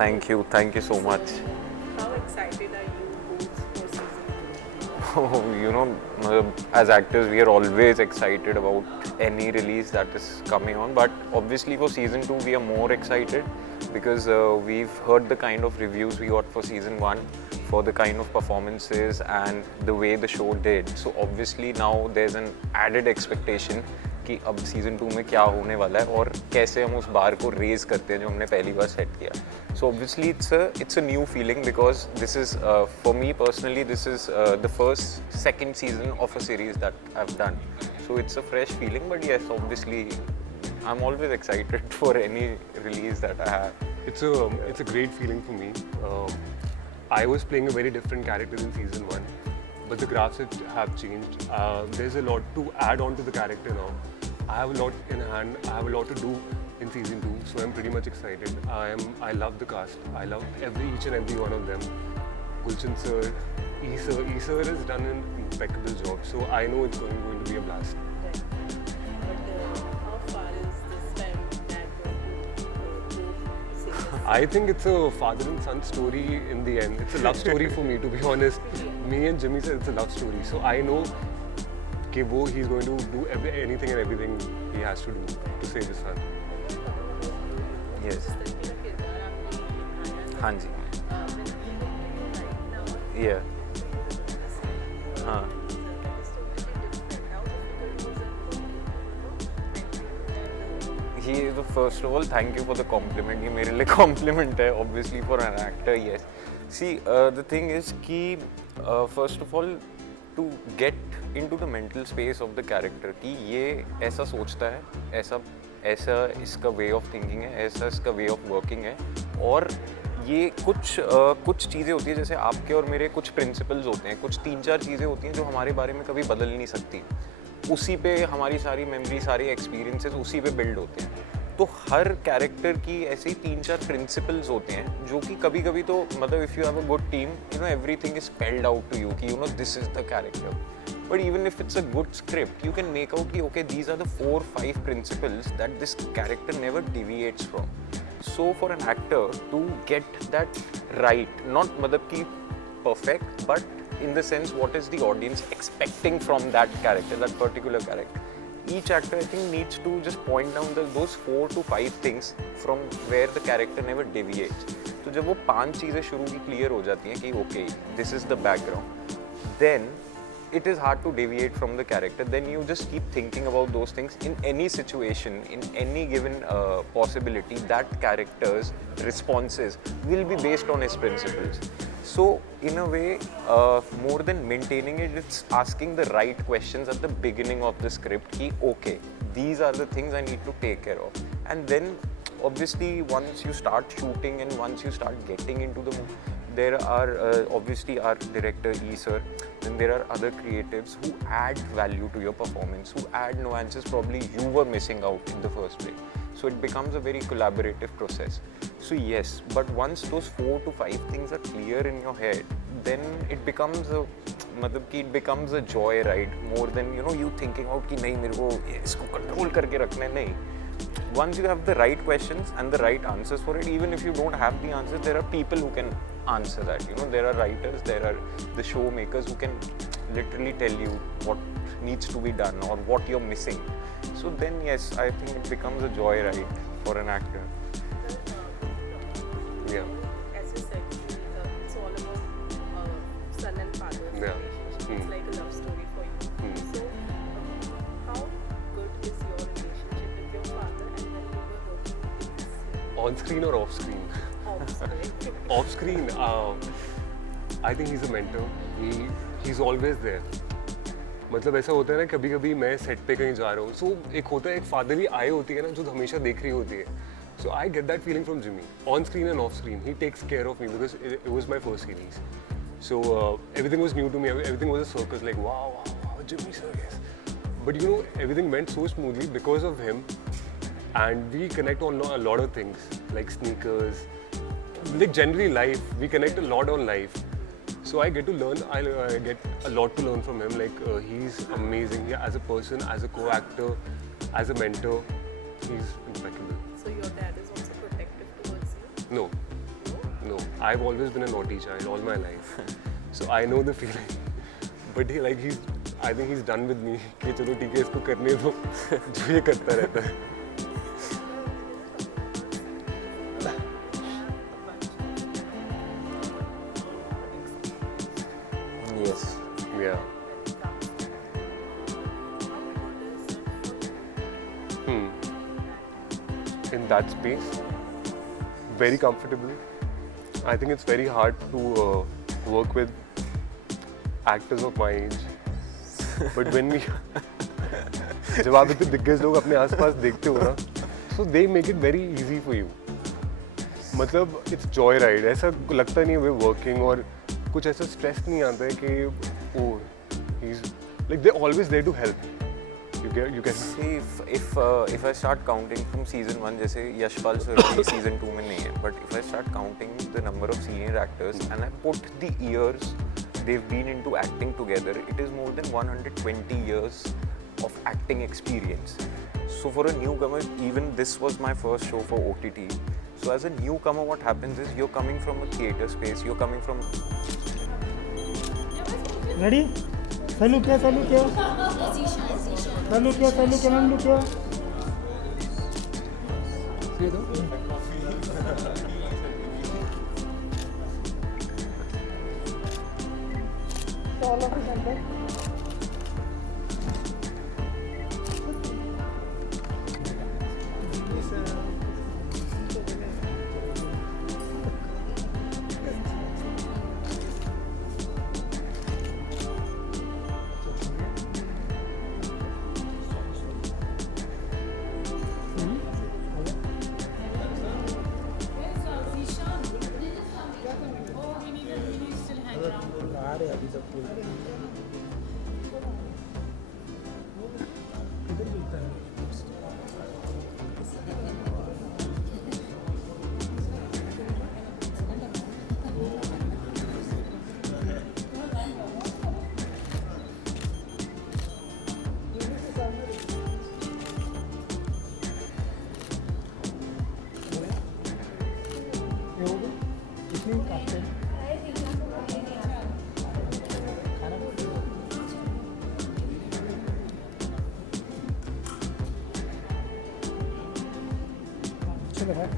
Thank you so much. How excited are you both for season 2? You know, as actors, we are always excited about any release that is coming on. But obviously, for season 2, we are more excited because we've heard the kind of reviews we got for season 1, for the kind of performances and the way the show did. So obviously now there's an added expectation कि अब season 2 में क्या होने वाला है और कैसे हम उस बार को रेज करते हैं जो हमने पहली बार सेट किया. So obviously it's a new feeling because this is for me personally this is the first second season of a series that I have done. So it's a fresh feeling but yes obviously I am always excited for any release that I have. It's a great feeling for me. I was playing a very different character in season 1, but the graphics have changed. There's a lot to add on to the character now. I have a lot in hand. I have a lot to do in season 2, so I'm pretty much excited. I love the cast. I love each and every one of them. Gulshan sir, E sir has done an impeccable job, so I know it's going to be a blast. Right. But how far is this time that going to go serious? I think it's a father and son story in the end. It's a love story for me, to be honest. Me and Jimmy said it's a love story. So I know that he's going to do anything and everything he has to do to save his son. Yes. जिस तरीके का किरदार आपने निभाया है, हाँ जी. when we look to you right now, Yeah. हाँ. it's totally different. How difficult was it for you? He is first of all, thank you for the compliment. ये मेरे लिए compliment है, obviously for an actor, yes. See, the thing is कि first of all, to get into the mental space of the character कि ये ऐसा सोचता है, ऐसा इसका way of thinking है, ऐसा इसका way of working है और ये कुछ चीज़ें होती हैं जैसे आपके और मेरे कुछ प्रिंसिपल्स होते हैं, कुछ 3-4 चीज़ें होती हैं जो हमारे बारे में कभी बदल नहीं सकती. उसी पे हमारी सारी मेमोरी, सारे एक्सपीरियंसेस उसी पे बिल्ड होते हैं. तो हर कैरेक्टर की ऐसे ही 3-4 प्रिंसिपल्स होते हैं जो कि कभी कभी तो मतलब if you have a good team you know everything is spelled out to you कि you know this is the character. But even if it's a good script you can make out कि okay these are the 4-5 principles that this character never deviates from. So for an actor to get that right, not मतलब कि perfect, but in the sense what is the audience expecting from that character, that particular character. Each actor I think needs to just point down those 4 to 5 things from where the character never deviates. तो जब वो 5 चीज़ें शुरू की clear हो जाती हैं कि okay this is the background, then it is hard to deviate from the character. Then you just keep thinking about those things in any situation, in any given possibility. That character's responses will be based on his principles. So in a way, more than maintaining it, it's asking the right questions at the beginning of the script. Ki, okay, these are the things I need to take care of. And then obviously once you start shooting and once you start getting into the movie, there are obviously our director E sir, then there are other creatives who add value to your performance, who add nuances probably you were missing out in the first place. So it becomes a very collaborative process. So yes, but once those 4 to 5 things are clear in your head, then it becomes it becomes a joy ride more than you thinking out कि नहीं मेरे को इसको control करके रखना है. नहीं. Once you have the right questions and the right answers for it, even if you don't have the answers, there are people who can answer that. There are writers, there are the show makers who can literally tell you what needs to be done or what you're missing. So then yes, I think it becomes a joy ride for an actor. Yeah. As you said, it's all about son and father relationship. It's like a love story for you. So, how good is your relationship with your father and when you were working in this On screen or off screen? off-screen? Off screen, I think he's a mentor. He's always there. मतलब ऐसा होता है ना कभी कभी मैं set पे कहीं जा रहा हूँ सो एक होता है एक फादरली आई होती है ना जो हमेशा देख रही होती है. So I get that feeling from Jimmy on screen and off screen. He takes care of me because it was my first series. So everything was new to me. Everything was a circus like wow Jimmy sir yes. But everything went so smoothly because of him and we connect on a lot of things like sneakers, like generally life. We connect a lot on life. So I get to learn. I get a lot to learn from him. Like he's amazing as a person, as a co-actor, as a mentor. He's impeccable. So your dad is also protective towards you? No, No? No, I've always been a naughty child all my life, so I know the feeling. But I think he's done with me. कि चलो ठीक है इसको करने दो जो ये करता रहता है. Yes. Yeah. In that space, very comfortable. I think it's very hard to work with actors of my age. But when we जब आप इतने दिग्गज लोग अपने आसपास देखते हो ना, so they make it very easy for you. मतलब it's joy ride. ऐसा लगता नहीं है we're working और कुछ ऐसा stress नहीं आता है कि oh he's like they're always there to help. You can See, if I start counting from season 1, जैसे यशपाल सर भी season 2 में नहीं है, but if I start counting the number of senior actors and I put the years they've been into acting together, it is more than 120 years of acting experience. So for a newcomer, even this was my first show for OTT. So as a newcomer, what happens is you're coming from a theatre space, you're coming from Ready? Salute किया ma'am look किया. All of us under. चलो भाई.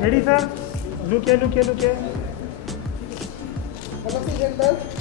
Ready sir? Look here. All of you gentlemen.